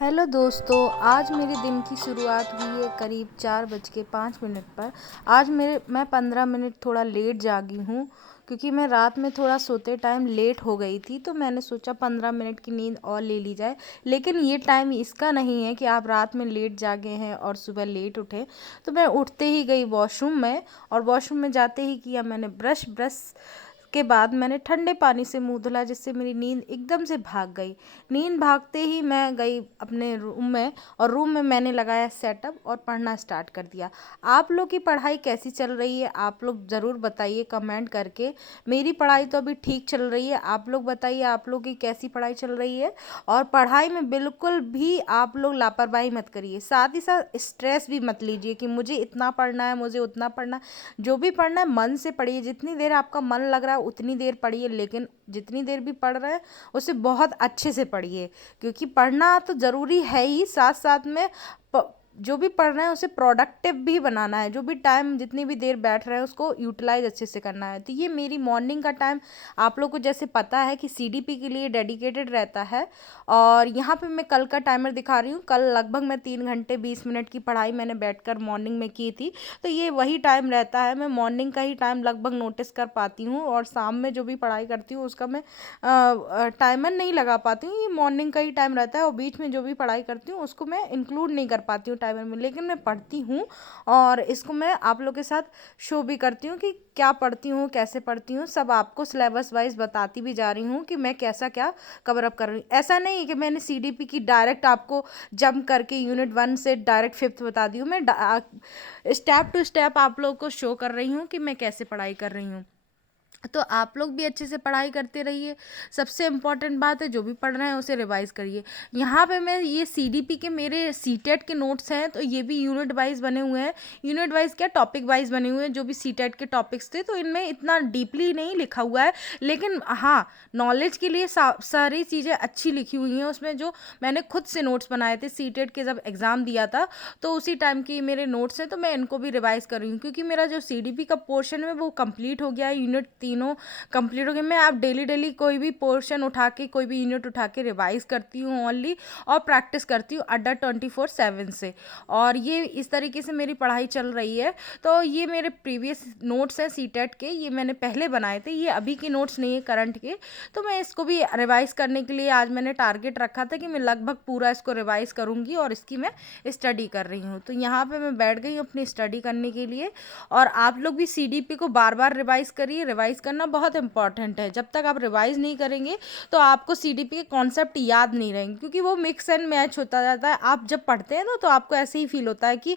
Hello दोस्तों, आज मेरे दिन की शुरुआत हुई है करीब 4:05 पर। आज मैं 15 मिनट थोड़ा लेट जागी हूँ, क्योंकि मैं रात में थोड़ा सोते टाइम लेट हो गई थी। तो मैंने सोचा 15 मिनट की नींद और ले ली जाए। लेकिन ये टाइम इसका नहीं है कि आप रात में लेट जागे हैं और सुबह लेट उठे। तो मैं उठते ही गई वॉशरूम में, और वॉशरूम में जाते ही किया मैंने ब्रश ब्रश के बाद मैंने ठंडे पानी से मुंह धुला, जिससे मेरी नींद एकदम से भाग गई। नींद भागते ही मैं गई अपने रूम में, और रूम में मैंने लगाया सेटअप और पढ़ना स्टार्ट कर दिया। आप लोग की पढ़ाई कैसी चल रही है, आप लोग ज़रूर बताइए कमेंट करके। मेरी पढ़ाई तो अभी ठीक चल रही है, आप लोग बताइए आप लोग की कैसी पढ़ाई चल रही है। और पढ़ाई में बिल्कुल भी आप लोग लापरवाही मत करिए, साथ ही साथ स्ट्रेस भी मत लीजिए कि मुझे इतना पढ़ना है, मुझे उतना पढ़ना है। जो भी पढ़ना है मन से पढ़िए, जितनी देर आपका मन लग रहा है उतनी देर पढ़िए, लेकिन जितनी देर भी पढ़ रहे हैं उसे बहुत अच्छे से पढ़िए, क्योंकि पढ़ना तो ज़रूरी है ही, साथ साथ में जो भी पढ़ रहे हैं उसे प्रोडक्टिव भी बनाना है। जो भी टाइम जितनी भी देर बैठ रहे हैं उसको यूटिलाइज अच्छे से करना है। तो ये मेरी मॉर्निंग का टाइम आप लोग को जैसे पता है कि सीडीपी के लिए डेडिकेटेड रहता है। और यहाँ पे मैं कल का टाइमर दिखा रही हूँ। कल लगभग मैं 3 घंटे 20 मिनट की पढ़ाई मैंने बैठकर मॉर्निंग में की थी। तो ये वही टाइम रहता है, मैं मॉर्निंग का ही टाइम लगभग नोटिस कर पाती हूँ, और शाम में जो भी पढ़ाई करती हूँ उसका मैं टाइमर नहीं लगा पाती हूँ। ये मॉर्निंग का ही टाइम रहता है, और बीच में जो भी पढ़ाई करती हूँ उसको मैं इंक्लूड नहीं कर पाती हूँ टाइमर में, लेकिन मैं पढ़ती हूँ। और इसको मैं आप लोग के साथ शो भी करती हूँ कि क्या पढ़ती हूँ, कैसे पढ़ती हूँ, सब आपको सिलेबस वाइज बताती भी जा रही हूँ कि मैं कैसा क्या कवर अप कर रही हूँ। ऐसा नहीं है कि मैंने सीडीपी की डायरेक्ट आपको जंप करके यूनिट 1 से डायरेक्ट 5th बता दी हूँ। मैं स्टेप टू स्टेप आप लोग को शो कर रही हूँ कि मैं कैसे पढ़ाई कर रही हूँ। तो आप लोग भी अच्छे से पढ़ाई करते रहिए। सबसे इम्पॉर्टेंट बात है, जो भी पढ़ रहे हैं उसे रिवाइज करिए। यहाँ पे मैं ये सीडीपी के मेरे सीटेट के नोट्स हैं, तो ये भी यूनिट वाइज बने हुए हैं। यूनिट वाइज क्या, टॉपिक वाइज बने हुए हैं, जो भी सीटेट के टॉपिक्स थे। तो इनमें इतना डीपली नहीं लिखा हुआ है, लेकिन हाँ, नॉलेज के लिए सारी चीज़ें अच्छी लिखी हुई हैं उसमें। जो मैंने खुद से नोट्स बनाए थे सीटेट के जब एग्ज़ाम दिया था, तो उसी टाइम की मेरे नोट्स हैं। तो मैं इनको भी रिवाइज कर रही हूँ, क्योंकि मेरा जो सीडीपी का पोर्शन है वो कंप्लीट हो गया है। यूनिट तीनों कंप्लीट हो गए। मैं आप डेली डेली कोई भी पोर्शन उठा के, कोई भी यूनिट उठा के रिवाइज करती हूँ ओनली, और प्रैक्टिस करती हूँ अड्डा 24/7 से। और ये इस तरीके से मेरी पढ़ाई चल रही है। तो ये मेरे प्रीवियस नोट्स हैं सीटेट के, ये मैंने पहले बनाए थे, ये अभी के नोट्स नहीं है करंट के। तो मैं इसको भी रिवाइज करने के लिए आज मैंने टारगेट रखा था कि मैं लगभग पूरा इसको रिवाइज करूँगी, और इसकी मैं स्टडी कर रही हूँ। तो यहाँ पे मैं बैठ गई हूँ अपनी स्टडी करने के लिए। और आप लोग भी सीडीपी को बार बार रिवाइज करिए, रिवाइज करना बहुत इंपॉर्टेंट है। जब तक आप रिवाइज नहीं करेंगे तो आपको सीडीपी के कॉन्सेप्ट याद नहीं रहेंगे, क्योंकि वो मिक्स एंड मैच होता जाता है। आप जब पढ़ते हैं ना, तो आपको ऐसे ही फील होता है कि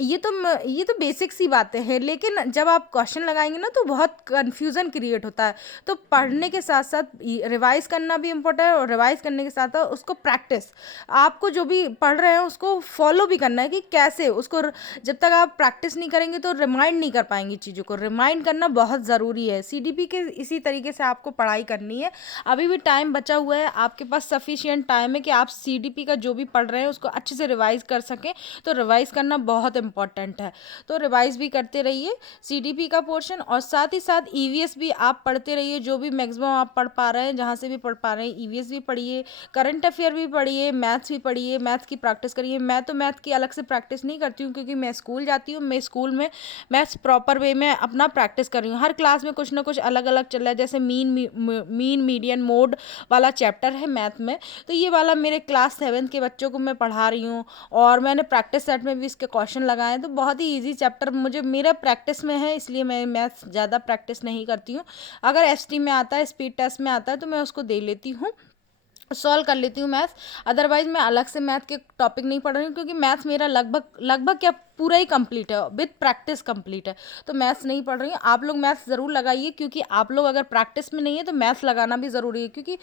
ये तो बेसिक सी बातें हैं, लेकिन जब आप क्वेश्चन लगाएंगे ना तो बहुत कन्फ्यूज़न क्रिएट होता है। तो पढ़ने के साथ साथ रिवाइज करना भी इम्पोर्टेंट है, और रिवाइज करने के साथ साथ उसको प्रैक्टिस, आपको जो भी पढ़ रहे हैं उसको फॉलो भी करना है कि कैसे उसको। जब तक आप प्रैक्टिस नहीं करेंगे तो रिमाइंड नहीं कर पाएंगे चीज़ों को। रिमाइंड करना बहुत ज़रूरी है। सीडीपी के इसी तरीके से आपको पढ़ाई करनी है। अभी भी टाइम बचा हुआ है, आपके पास सफिशिएंट टाइम है कि आप सीडीपी का जो भी पढ़ रहे हैं उसको अच्छे से रिवाइज कर सकें। तो रिवाइज करना बहुत इंपॉर्टेंट है। तो रिवाइज भी करते रहिए सीडीपी का पोर्शन, और साथ ही साथ ईवीएस भी आप पढ़ते रहिए। जो भी मैक्सिमम आप पढ़ पा रहे हैं, जहाँ से भी पढ़ पा रहे हैं, ईवीएस भी पढ़िए, करंट अफेयर भी पढ़िए, मैथ्स भी पढ़िए, मैथ्स की प्रैक्टिस करिए। मैं तो मैथ की अलग से प्रैक्टिस नहीं करती हूँ, क्योंकि मैं स्कूल जाती हूँ। मैं स्कूल में मैथ्स प्रॉपर वे में अपना प्रैक्टिस कर रही हूँ। हर क्लास में कुछ ना कुछ अलग अलग चल रहा है, जैसे मीन मीडियन मोड वाला चैप्टर है मैथ में। तो ये वाला मेरे क्लास 7th के बच्चों को मैं पढ़ा रही हूँ, और मैंने प्रैक्टिस सेट में भी इसके क्वेश्चन लगाए हैं। तो बहुत ही ईजी चैप्टर मुझे मेरा प्रैक्टिस में है, इसलिए मैं मैथ्स ज़्यादा प्रैक्टिस नहीं करती हूँ। अगर एसटी में आता है, स्पीड टेस्ट में आता है, तो मैं उसको दे लेती हूँ, सॉल्व कर लेती हूँ मैथ्स। अदरवाइज मैं अलग से मैथ के टॉपिक नहीं पढ़ रही हूँ, क्योंकि मैथ्स मेरा लगभग लगभग क्या पूरा ही कंप्लीट है, विद प्रैक्टिस कंप्लीट है। तो मैथ्स नहीं पढ़ रही हूँ। आप लोग मैथ्स ज़रूर लगाइए, क्योंकि आप लोग अगर प्रैक्टिस में नहीं है तो मैथ्स लगाना भी ज़रूरी है, क्योंकि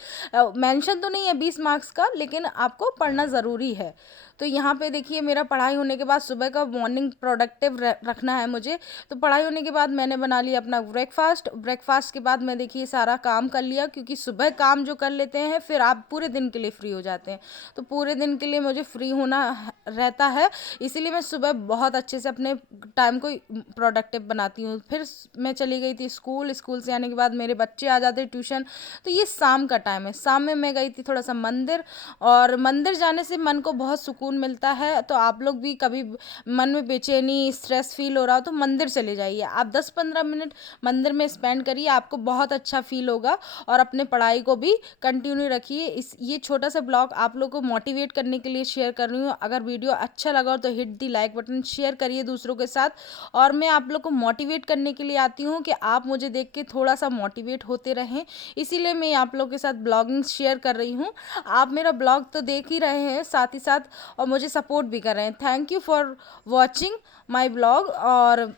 मेंशन तो नहीं है 20 मार्क्स का, लेकिन आपको पढ़ना ज़रूरी है। तो यहाँ पे देखिए, मेरा पढ़ाई होने के बाद सुबह का मॉर्निंग प्रोडक्टिव रखना है मुझे। तो पढ़ाई होने के बाद मैंने बना लिया अपना ब्रेकफास्ट। ब्रेकफास्ट के बाद मैं देखिए सारा काम कर लिया, क्योंकि सुबह काम जो कर लेते हैं फिर आप पूरे दिन के लिए फ्री हो जाते हैं। तो पूरे दिन के लिए मुझे फ्री होना रहता है, इसीलिए मैं सुबह बहुत बहुत अच्छे से अपने टाइम को प्रोडक्टिव बनाती हूँ। फिर मैं चली गई थी स्कूल, स्कूल से आने के बाद मेरे बच्चे आ जाते ट्यूशन, तो ये शाम का टाइम है। शाम में मैं गई थी थोड़ा सा मंदिर, और मंदिर जाने से मन को बहुत सुकून मिलता है। तो आप लोग भी कभी मन में बेचैनी, स्ट्रेस फील हो रहा हो तो मंदिर चले जाइए। आप 10-15 मिनट मंदिर में स्पेंड करिए, आपको बहुत अच्छा फील होगा। और अपने पढ़ाई को भी कंटिन्यू रखिए। इस ये छोटा सा ब्लॉग आप लोगों को मोटिवेट करने के लिए शेयर कर रही हूँ। अगर वीडियो अच्छा लगा हो तो hit the like button, share करिए दूसरों के साथ। और मैं आप लोग को मोटिवेट करने के लिए आती हूँ कि आप मुझे देख के थोड़ा सा मोटिवेट होते रहें, इसीलिए मैं आप लोगों के साथ ब्लॉगिंग शेयर कर रही हूँ। आप मेरा ब्लॉग तो देख ही रहे हैं साथ ही साथ, और मुझे सपोर्ट भी कर रहे हैं। Thank you for watching my blog. और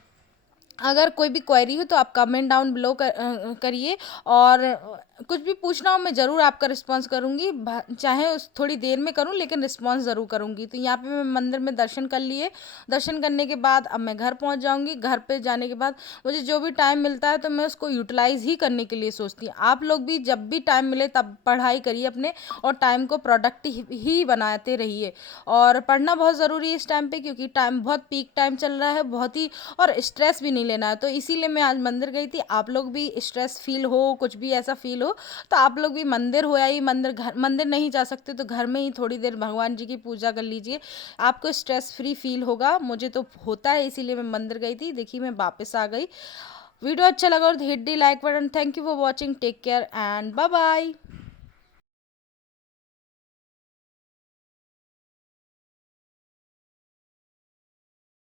अगर कोई भी क्वेरी हो तो आप कमेंट डाउन बिलो करिए, और कुछ भी पूछना हो मैं ज़रूर आपका रिस्पॉन्स करूँगी, चाहे उस थोड़ी देर में करूँ लेकिन रिस्पॉन्स ज़रूर करूँगी। तो यहाँ पे मैं मंदिर में दर्शन कर लिए, दर्शन करने के बाद अब मैं घर पहुँच जाऊँगी। घर पे जाने के बाद मुझे जो भी टाइम मिलता है तो मैं उसको यूटिलाइज़ ही करने के लिए सोचती हूँ। आप लोग भी जब भी टाइम मिले तब पढ़ाई करिए अपने, और टाइम को प्रोडक्टिव ही बनाते रहिए। और पढ़ना बहुत ज़रूरी है इस टाइम पे, क्योंकि टाइम बहुत पीक टाइम चल रहा है बहुत ही, और स्ट्रेस भी नहीं लेना है। तो इसीलिए मैं आज मंदिर गई थी। आप लोग भी स्ट्रेस फील हो, कुछ भी ऐसा फील हो, तो आप लोग भी मंदिर हो, या ही मंदिर नहीं जा सकते तो घर में ही थोड़ी देर भगवान जी की पूजा कर लीजिए, आपको स्ट्रेस फ्री फील होगा। मुझे तो होता है, इसीलिए मैं मंदिर गई थी। देखिए मैं वापस आ गई। वीडियो अच्छा लगा और hit the like button. Thank you for watching, take care and bye bye.